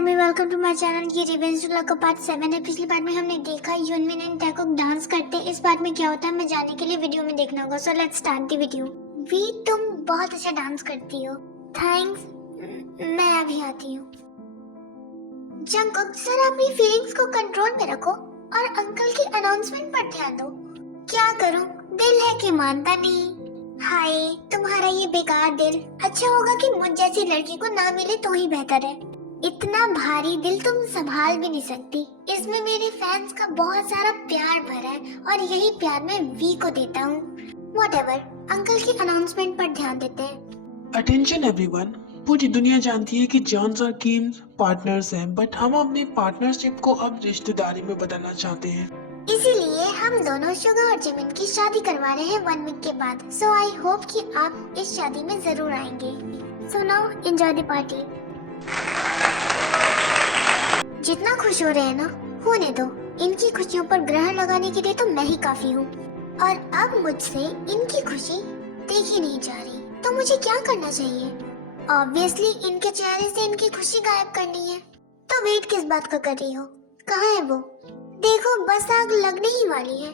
Army, welcome to my channel. ये revenge to love का part 7 है। पिछली पार्ट में हमने देखा यूनमिन एंड टैकुक डांस करते। इस पार्ट में क्या होता है हमें जानने के लिए वीडियो में देखना होगा। So let's start the video. V, तुम बहुत अच्छा डांस करती हो। थैंक्स। मैं अभी आती हूँ। जंगकुक सर, अपनी फीलिंग्स को कंट्रोल में रखो और अंकल की अनाउंसमेंट पर ध्यान दो। क्या करूँ, दिल है कि मानता नहीं। हाय, तुम्हारा ये बेकार दिल। अच्छा होगा कि मुझ जैसी लड़की को ना मिले तो ही बेहतर है। इतना भारी दिल तुम संभाल भी नहीं सकती। इसमें मेरे फैंस का बहुत सारा प्यार भरा है और यही प्यार मैं वी को देता हूँ। व्हाटएवर, अंकल की अनाउंसमेंट पर ध्यान देते हैं। अटेंशन एवरीवन, पूरी दुनिया जानती है कि जॉन्स और किम पार्टनर्स हैं, बट हम अपनी पार्टनरशिप को अब रिश्तेदारी में बदलना चाहते हैं। इसीलिए हम दोनों शुगा और जिमिन की शादी करवा रहे हैं 1 वीक के बाद। सो आई होप कि आप इस शादी में जरूर आएंगे। So now enjoy the party. जितना खुश हो रहे हैं ना, होने दो। इनकी खुशियों पर ग्रहण लगाने के लिए तो मैं ही काफी हूँ और अब मुझसे इनकी खुशी देखी नहीं जा रही। तो मुझे क्या करना चाहिए? ऑब्वियसली इनके चेहरे से इनकी खुशी गायब करनी है। तो वेट किस बात का कर रही हो? कहाँ है वो? देखो, बस आग लगने ही वाली है।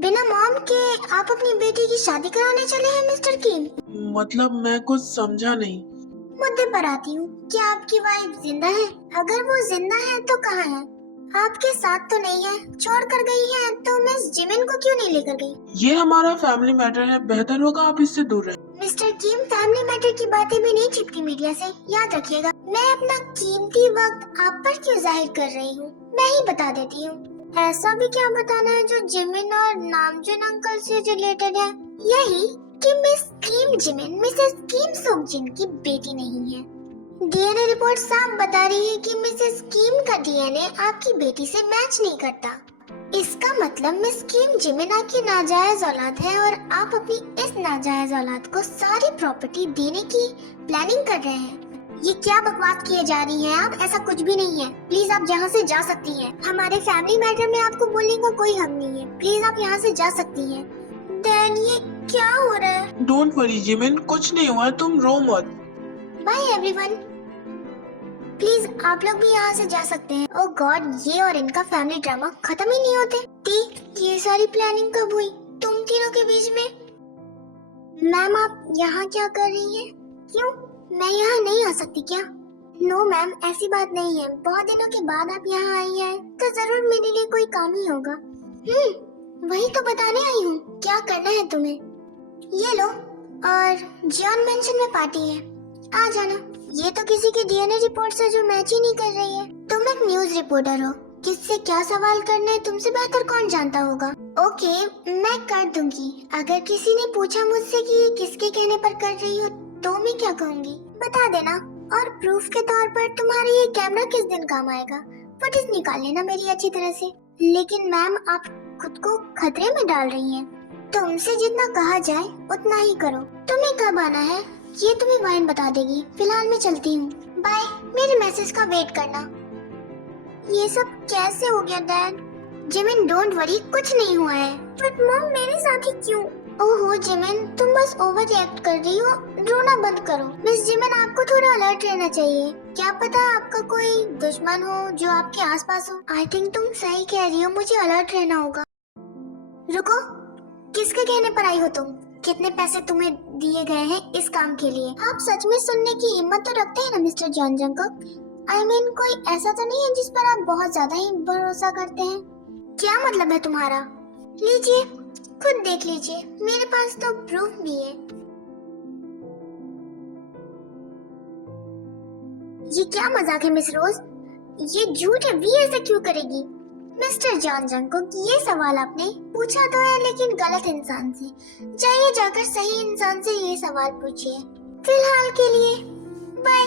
बिना मॉम के आप अपनी बेटी की शादी कराने चले हैं मिस्टर किम? मतलब मैं कुछ समझा नहीं। मुद्दे पर आती हूँ। क्या आपकी वाइफ जिंदा है? अगर वो जिंदा है तो कहाँ है? आपके साथ तो नहीं है, छोड़ कर गई है। तो मिस जिमिन को क्यों नहीं लेकर गई? ये हमारा फैमिली मैटर है, बेहतर होगा आप इससे दूर रहें। मिस्टर किम, फैमिली मैटर की बातें भी नहीं छिपती मीडिया से, याद रखिएगा। मैं अपना कीमती वक्त आप पर क्यों जाहिर कर रही हूँ? मैं ही बता देती हूँ। ऐसा भी क्या बताना है जो जिमिन और नामजुन अंकल से रिलेटेड है? यही कि मिस किम जिमिन मिसेस किम सुकजिन की बेटी नहीं है। डीएनए रिपोर्ट साफ बता रही है कि मिसेस किम का डीएनए आपकी बेटी से मैच नहीं करता। इसका मतलब मिस किम जिमिन आपकी नाजायज औलाद है और आप अपनी इस नाजायज औलाद को सारी प्रॉपर्टी देने की प्लानिंग कर रहे हैं। ये क्या बकवास किए जा रही हैं आप? ऐसा कुछ भी नहीं है। प्लीज आप यहाँ से जा सकती हैं। हमारे फैमिली मैटर में आपको बोलने का कोई हक नहीं है। प्लीज आप यहाँ से जा सकती हैं। डैड, ये क्या हो रहा है? डोंट वरी जिमिन, कुछ नहीं हुआ, तुम रो मत। Bye everyone. प्लीज आप लोग भी यहाँ से जा सकते हैं। ओह गॉड, ये और इनका फैमिली ड्रामा खत्म ही नहीं होते। टी, ये सारी प्लानिंग कब हुई? तुम तीनों के बीच में? मैम, आप यहाँ क्या कर रही हैं? क्यों, मैं यहाँ नहीं आ सकती क्या? नो मैम, ऐसी बात नहीं है। बहुत दिनों के बाद आप यहाँ आई हैं तो जरूर मेरे लिए कोई काम ही होगा। वही तो बताने आई हूँ। क्या करना है तुम्हें? ये लो, और जॉन मेंशन में पार्टी है, आ जाना। ये तो किसी की डीएनए रिपोर्ट से जो मैच ही नहीं कर रही है। तुम एक न्यूज रिपोर्टर हो, किससे क्या सवाल करना है तुमसे बेहतर कौन जानता होगा। ओके, मैं कर दूंगी। अगर किसी ने पूछा मुझसे कि ये किसके कहने पर कर रही हो तो मैं क्या कहूँगी? बता देना। और प्रूफ के तौर पर तुम्हारा ये कैमरा किस दिन काम आएगा? फुटेज निकाल लेना मेरी अच्छी तरह से। लेकिन मैम, आप खुद को खतरे में डाल रही हैं। तुमसे जितना कहा जाए उतना ही करो। तुम्हें कब आना है ये तुम्हें वाइन बता देगी। फिलहाल मैं चलती हूँ, बाय। मेरे मैसेज का वेट करना। ये सब कैसे हो गया डैड? जिमिन, डोंट वरी, कुछ नहीं हुआ है। बट मॉम, मेरे साथ ही क्यों? ओहो जिमिन, तुम बस ओवर रिएक्ट कर रही हो। रोना बंद करो। मिस जिमिन, आपको थोड़ा अलर्ट रहना चाहिए। क्या पता आपका कोई दुश्मन हो जो आपके आसपास हो। आई थिंक तुम सही कह रही हो, मुझे अलर्ट रहना होगा। रुको, किसके कहने पर आई हो तुम? कितने पैसे तुम्हें दिए गए हैं इस काम के लिए? आप सच में सुनने की हिम्मत तो रखते हैं ना mister John Jungkook? I mean, कोई ऐसा तो नहीं है जिस पर आप बहुत ज्यादा ही भरोसा करते हैं? क्या मतलब है तुम्हारा? लीजिए, खुद देख लीजिए, मेरे पास तो प्रूफ भी है। ये क्या मजाक है मिस रोज? ये झूठ है। वी ऐसा क्यों करेगी? मिस्टर जॉन जंगकुक, ये सवाल आपने पूछा तो है, लेकिन गलत इंसान से। जाइए, जाकर सही इंसान से ये सवाल पूछिए। फिलहाल के लिए बाय।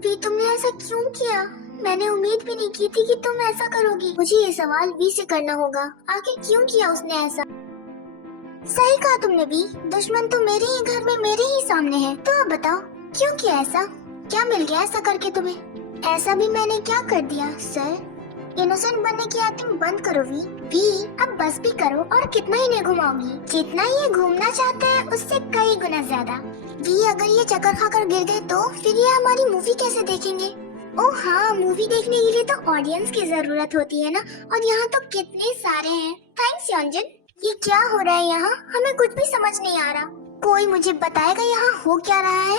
वी, तुमने ऐसा क्यों किया? मैंने उम्मीद भी नहीं की थी कि तुम ऐसा करोगी। मुझे ये सवाल वी से करना होगा। आखिर क्यों किया उसने ऐसा? सही कहा तुमने वी, दुश्मन तो मेरे ही घर में मेरे ही सामने है। तो अब बताओ, क्यों किया ऐसा? क्या मिल गया ऐसा करके तुम्हें? ऐसा भी मैंने क्या कर दिया सर? इनोसेंट बनने की एक्टिंग बंद करो वी। अब बस भी करो। और कितना ही नहीं घुमाओगी? जितना ये घूमना चाहते हैं उससे कई गुना ज्यादा। वी अगर ये चक्कर खाकर गिर गए तो फिर ये हमारी मूवी कैसे देखेंगे? ओह हाँ, मूवी देखने के लिए तो ऑडियंस की जरूरत होती है ना, और यहाँ तो कितने सारे हैं। थैंक्स योंजन। ये क्या हो रहा है यहाँ? हमें कुछ भी समझ नहीं आ रहा। कोई मुझे बताएगा यहाँ हो क्या रहा है?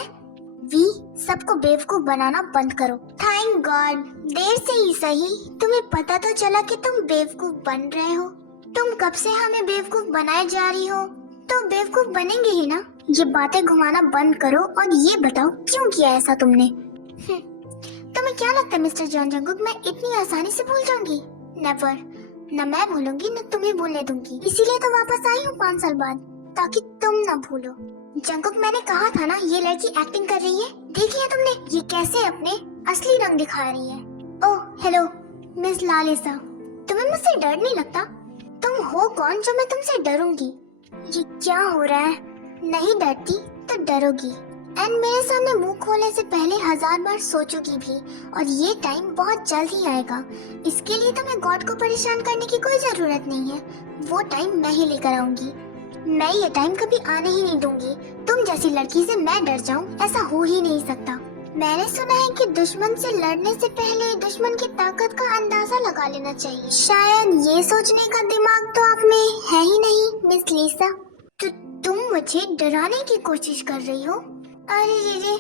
वी, सबको बेवकूफ बनाना बंद करो। थैंक गॉड, देर से ही सही तुम्हें पता तो चला कि तुम बेवकूफ बन रहे हो। तुम कब से हमें बेवकूफ बनाए जा रही हो, तो बेवकूफ बनेंगे ही ना। ये बातें घुमाना बंद करो और ये बताओ क्यों किया ऐसा तुमने? तुम्हें क्या लगता है मिस्टर जॉन जंगकुक मैं इतनी आसानी से भूल जाऊंगी? नेवर, न मैं भूलूंगी न तुम्हें भूलने दूंगी। इसीलिए तो वापस आई हूँ 5 साल बाद, ताकि तुम न भूलो। जंगकुक, मैंने कहा था ना ये लड़की एक्टिंग कर रही है। देखी है तुमने ये कैसे अपने असली रंग दिखा रही है? ओह हेलो मिस लालिसा, तुम्हें मुझसे डर नहीं लगता? तुम हो कौन जो मैं तुमसे डरूंगी? ये क्या हो रहा है? नहीं डरती तो डरोगी, एंड मेरे सामने मुंह खोलने से पहले 1000 बार सोचोगी भी। और ये टाइम बहुत जल्द ही आएगा। इसके लिए तुम्हें गॉड को परेशान करने की कोई जरूरत नहीं है। वो टाइम मैं ही लेकर आऊंगी। मैं ये टाइम कभी आने ही नहीं दूंगी। तुम जैसी लड़की से मैं डर जाऊं, ऐसा हो ही नहीं सकता। मैंने सुना है कि दुश्मन से लड़ने से पहले दुश्मन की ताकत का अंदाजा लगा लेना चाहिए। शायद ये सोचने का दिमाग तो आप में है ही नहीं मिस लिसा। तुम मुझे डराने की कोशिश कर रही हो? अरे रे,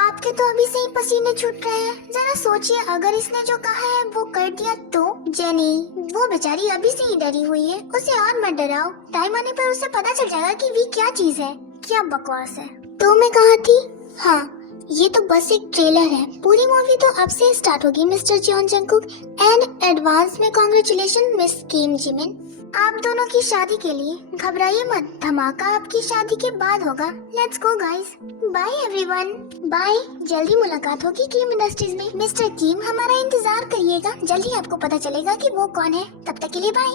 आपके तो अभी से ही पसीने छूट रहे हैं। जरा सोचिए, अगर इसने जो कहा है वो कर दिया तो? जेनी, वो बेचारी अभी से ही डरी हुई है, उसे और मत डराओ। टाइम आने पर उसे पता चल जाएगा कि वी क्या चीज है। क्या बकवास है। तो मैं कहा थी, हाँ ये तो बस एक ट्रेलर है। पूरी मूवी तो अब से स्टार्ट होगी mister John Jungkook, and advance में कांग्रेचुलेशन मिस किम जिमिन आप दोनों की शादी के लिए। घबराइए मत, धमाका आपकी शादी के बाद होगा। Let's go guys. Bye everyone. Bye. जल्दी मुलाकात होगी किम इंडस्ट्रीज में। मिस्टर किम हमारा इंतजार करिएगा, जल्दी आपको पता चलेगा कि वो कौन है। तब तक के लिए बाय।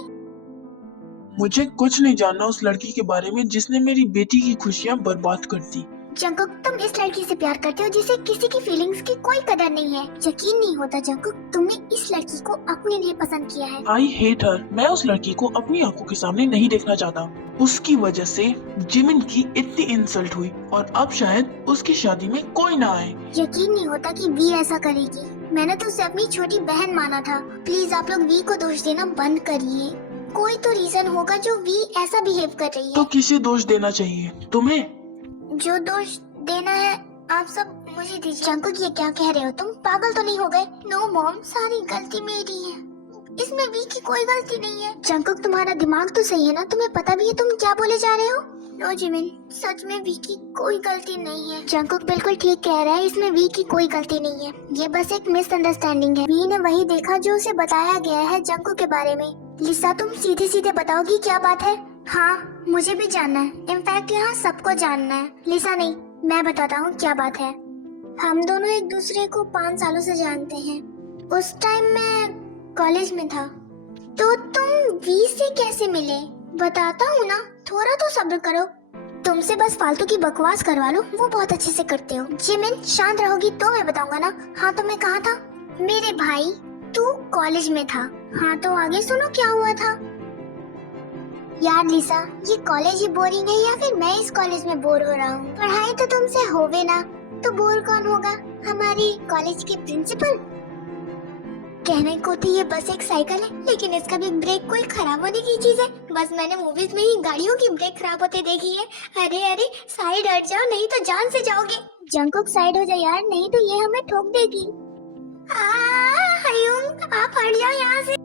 मुझे कुछ नहीं जानना उस लड़की के बारे में जिसने मेरी बेटी की खुशियाँ बर्बाद कर दी। जंकुक, तुम इस लड़की से प्यार करते हो जिसे किसी की फीलिंग्स की कोई कदर नहीं है। यकीन नहीं होता जंकुक, तुमने इस लड़की को अपने लिए पसंद किया है। I hate her. मैं उस लड़की को अपनी आंखों के सामने नहीं देखना चाहता। उसकी वजह से जिमिन की इतनी इंसल्ट हुई और अब शायद उसकी शादी में कोई ना आए। यकीन नहीं होता कि वी ऐसा करेगी। मैंने तो उसे अपनी छोटी बहन माना था। प्लीज आप लोग वी को दोष देना बंद करिए। कोई तो रीजन होगा जो वी ऐसा बिहेव कर रही है। तो किसे दोष देना चाहिए? तुम्हें? जो दोष देना है आप सब मुझे दीजिए। जंकुक, ये क्या कह रहे हो तुम? पागल तो नहीं हो गए? नो मॉम, सारी गलती मेरी है। इसमें वी की कोई गलती नहीं है। जंकुक, तुम्हारा दिमाग तो सही है ना? तुम्हें पता भी है तुम क्या बोले जा रहे हो? नो जिमिन, सच में वी की कोई गलती नहीं है। जंकुक बिल्कुल ठीक कह रहा है, इसमें वी की कोई गलती नहीं है। ये बस एक मिसअंडरस्टैंडिंग है। वी ने वही देखा जो उसे बताया गया है जंकुक के बारे में। लिसा, तुम सीधे सीधे बताओगी क्या बात है? हाँ, मुझे भी जानना है। इनफैक्ट यहाँ सबको जानना है। लिसा नहीं, मैं बताता हूँ क्या बात है। हम दोनों एक दूसरे को 5 सालों से जानते हैं। उस टाइम मैं कॉलेज में था। तो तुम वी से कैसे मिले? बताता हूँ ना, थोड़ा तो सब्र करो। तुमसे बस फालतू की बकवास करवा लो, वो बहुत अच्छे से करते हो। जिमिन, शांत रहोगी तो मैं बताऊंगा ना। हाँ तो मैं कहा था? मेरे भाई, तू कॉलेज में था। हाँ तो आगे सुनो क्या हुआ था। यार लिसा, ये कॉलेज ही बोरिंग है या फिर मैं इस कॉलेज में बोर हो रहा हूँ? पढ़ाई तो तुमसे होवे ना, तो बोर कौन होगा? हमारी कॉलेज के प्रिंसिपल। कहने को तो ये बस एक साइकिल है, लेकिन इसका भी ब्रेक कोई खराब होने की चीज है? बस मैंने मूवीज में ही गाड़ियों की ब्रेक खराब होते देखी है। अरे अरे, साइड हट जाओ नहीं तो जान से जाओगे। जंकुक, साइड हो जा यार, नहीं तो ये हमें ठोक देगी। हयूंग, आप हट जाओ यहाँ से।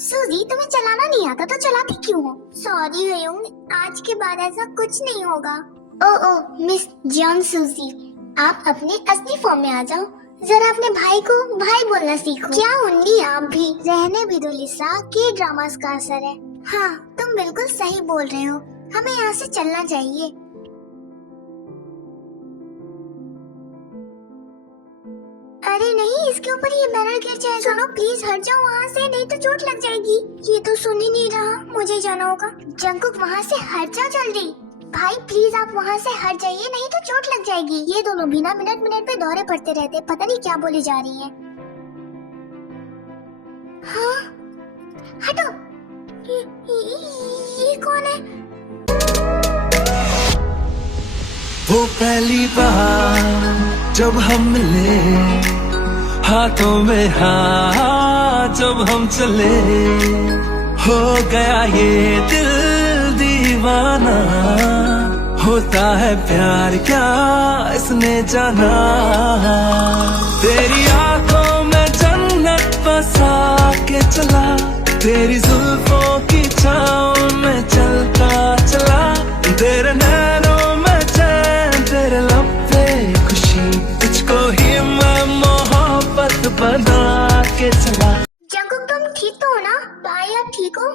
सूजी, तुम्हें चलाना नहीं आता तो चलाती क्यों हो? सॉरी हयूंग, आज के बाद ऐसा कुछ नहीं होगा। ओ मिस जॉन सूजी, आप अपने असली फॉर्म में आ जाओ। जरा अपने भाई को भाई बोलना सीखो। क्या उन्नी आप भी? रहने भी दो लिसा, के ड्रामास का असर है। हाँ, तुम बिल्कुल सही बोल रहे हो, हमें यहाँ से चलना चाहिए। अरे नहीं, इसके ऊपर ये बैनर गिर जाएगा। सुनो प्लीज हट जाओ वहाँ से, नहीं तो चोट लग जाएगी। ये तो सुन ही नहीं रहा, मुझे जाना होगा। जंकुक, वहाँ से हट जाओ जल्दी। भाई प्लीज आप वहाँ से हट जाइए, नहीं तो चोट लग जाएगी। ये दोनों भी ना मिनट मिनट पे दौरे पड़ते रहते, पता नहीं क्या बोली जा रही है। हाँ हटो। ये कौन है? वो पहली बार जब हम मिले, हाथों में हाथ जब हम चले, हो गया ये दिल दीवाना। होता है प्यार क्या इसने जाना, तेरी आंखों में जन्नत बसा के चला, तेरी जुल्फों की छाँव में चलता चला, तेरे नैनों में चैन, तेरे लब पे खुशी, तुझको ही मैं मोहब्बत बना के चला। जंकुक तुम ठीक तो हो ना? भाई आप ठीक हो?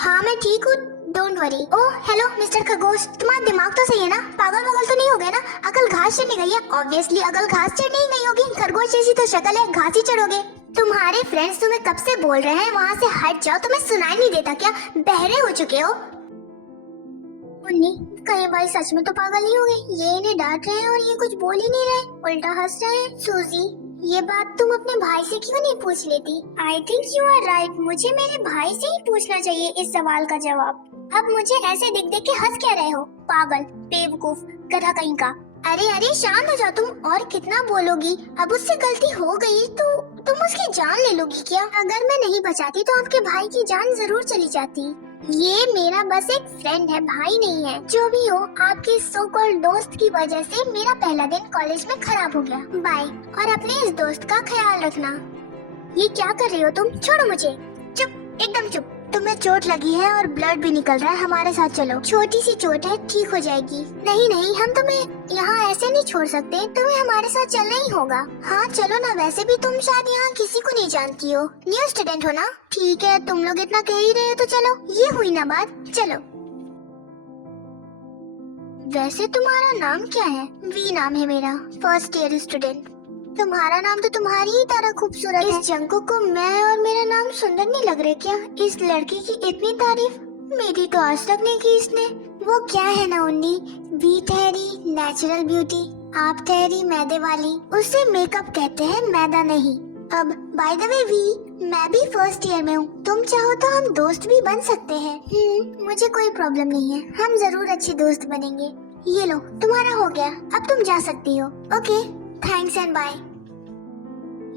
हाँ मैं ठीक हूँ, don't worry. Oh hello mister खरगोश, तुम्हारा दिमाग तो सही है ना? पागल वागल तो नहीं हो गए ना? अकल घास चढ़ने गई है? ऑब्वियसली अकल घास चढ़ने ही गई होगी, खरगोश जैसी तो शक्ल है, घास ही चढ़ोगे। तुम्हारे फ्रेंड्स तुम्हें कब से बोल रहे हैं वहाँ से हट जाओ, तुम्हें सुनाई नहीं देता क्या? बहरे हो चुके हो? मुन्नी कहीं भाई सच में तो पागल नहीं हो गए? ये इन्हें डांट रहे हैं और ये कुछ बोल ही नहीं रहे, उल्टा हंस रहे हैं। सूजी ये बात तुम अपने भाई से क्यों नहीं पूछ लेती? I think you are right, मुझे मेरे भाई से ही पूछना चाहिए इस सवाल का जवाब। अब मुझे ऐसे देख देख के हंस क्या रहे हो? पागल, बेवकूफ, गधा कहीं का। अरे अरे शांत हो जाओ तुम, और कितना बोलोगी? अब उससे गलती हो गई तो तुम उसकी जान ले लोगी क्या? अगर मैं नहीं बचाती तो आपके भाई की जान जरूर चली जाती। ये मेरा बस एक फ्रेंड है, भाई नहीं है। जो भी हो, आपके सो कॉल्ड दोस्त की वजह से मेरा पहला दिन कॉलेज में खराब हो गया। बाय, और अपने इस दोस्त का ख्याल रखना। ये क्या कर रही हो तुम? छोड़ो मुझे। चुप, एकदम चुप। तुम्हें चोट लगी है और ब्लड भी निकल रहा है, हमारे साथ चलो। छोटी सी चोट है, ठीक हो जाएगी। नहीं नहीं, हम तुम्हें यहाँ ऐसे नहीं छोड़ सकते, तुम्हें हमारे साथ चलना ही होगा। हाँ चलो ना, वैसे भी तुम शायद यहाँ किसी को नहीं जानती हो, न्यू स्टूडेंट हो ना? ठीक है, तुम लोग इतना कह ही रहे हो तो चलो, ये हुई ना बात, चलो। वैसे तुम्हारा नाम क्या है? वी नाम है मेरा, फर्स्ट ईयर स्टूडेंट। तुम्हारा नाम तो तुम्हारी ही तरह खूबसूरत है। इस जंकुक को मैं और मेरा नाम सुंदर नहीं लग रहे क्या? इस लड़की की इतनी तारीफ मेरी तो आज तक नहीं की इसने। वो क्या है ना उन्नी, वी ठहरी नेचुरल ब्यूटी, आप ठहरी मैदे वाली। उसे मेकअप कहते हैं, मैदा नहीं। अब बाय द वे वी, मैं भी फर्स्ट ईयर में हूँ, तुम चाहो तो हम दोस्त भी बन सकते हैं। मुझे कोई प्रॉब्लम नहीं है, हम जरूर अच्छे दोस्त बनेंगे। ये लो तुम्हारा हो गया, अब तुम जा सकती हो। Okay thanks and bye.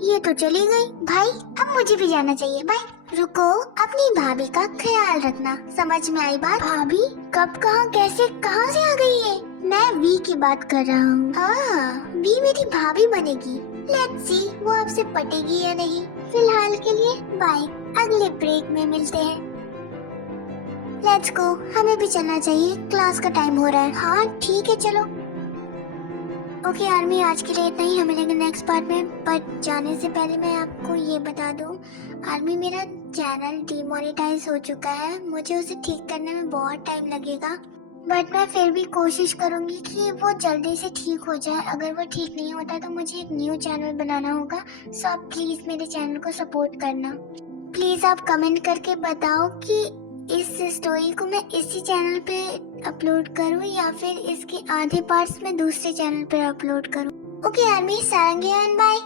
ये तो चली गई। भाई अब मुझे भी जाना चाहिए, बाय। रुको, अपनी भाभी का ख्याल रखना, समझ में आई बात? भाभी कब, कहाँ, कैसे, कहाँ से आ गई है? मैं वी की बात कर रहा हूँ। हाँ, वी मेरी भाभी बनेगी। लेट्स सी वो आपसे पटेगी या नहीं। फिलहाल के लिए बाय, अगले ब्रेक में मिलते हैं। लेट्स गो, हमें भी चलना चाहिए, क्लास का टाइम हो रहा है। हाँ ठीक है चलो। ओके आर्मी, आज के लिए इतना ही, हम मिलेंगे नेक्स्ट पार्ट में। बट जाने से पहले मैं आपको ये बता दूं, आर्मी मेरा चैनल डीमोनेटाइज हो चुका है, मुझे उसे ठीक करने में बहुत टाइम लगेगा, बट मैं फिर भी कोशिश करूंगी कि वो जल्दी से ठीक हो जाए। अगर वो ठीक नहीं होता तो मुझे एक न्यू चैनल बनाना होगा, सो आप प्लीज मेरे चैनल को सपोर्ट करना। प्लीज आप कमेंट करके बताओ कि इस स्टोरी को मैं इसी चैनल पे अपलोड करूं या फिर इसके आधे पार्ट्स में दूसरे चैनल पे अपलोड करूं। Okay army, Sarangi and bye.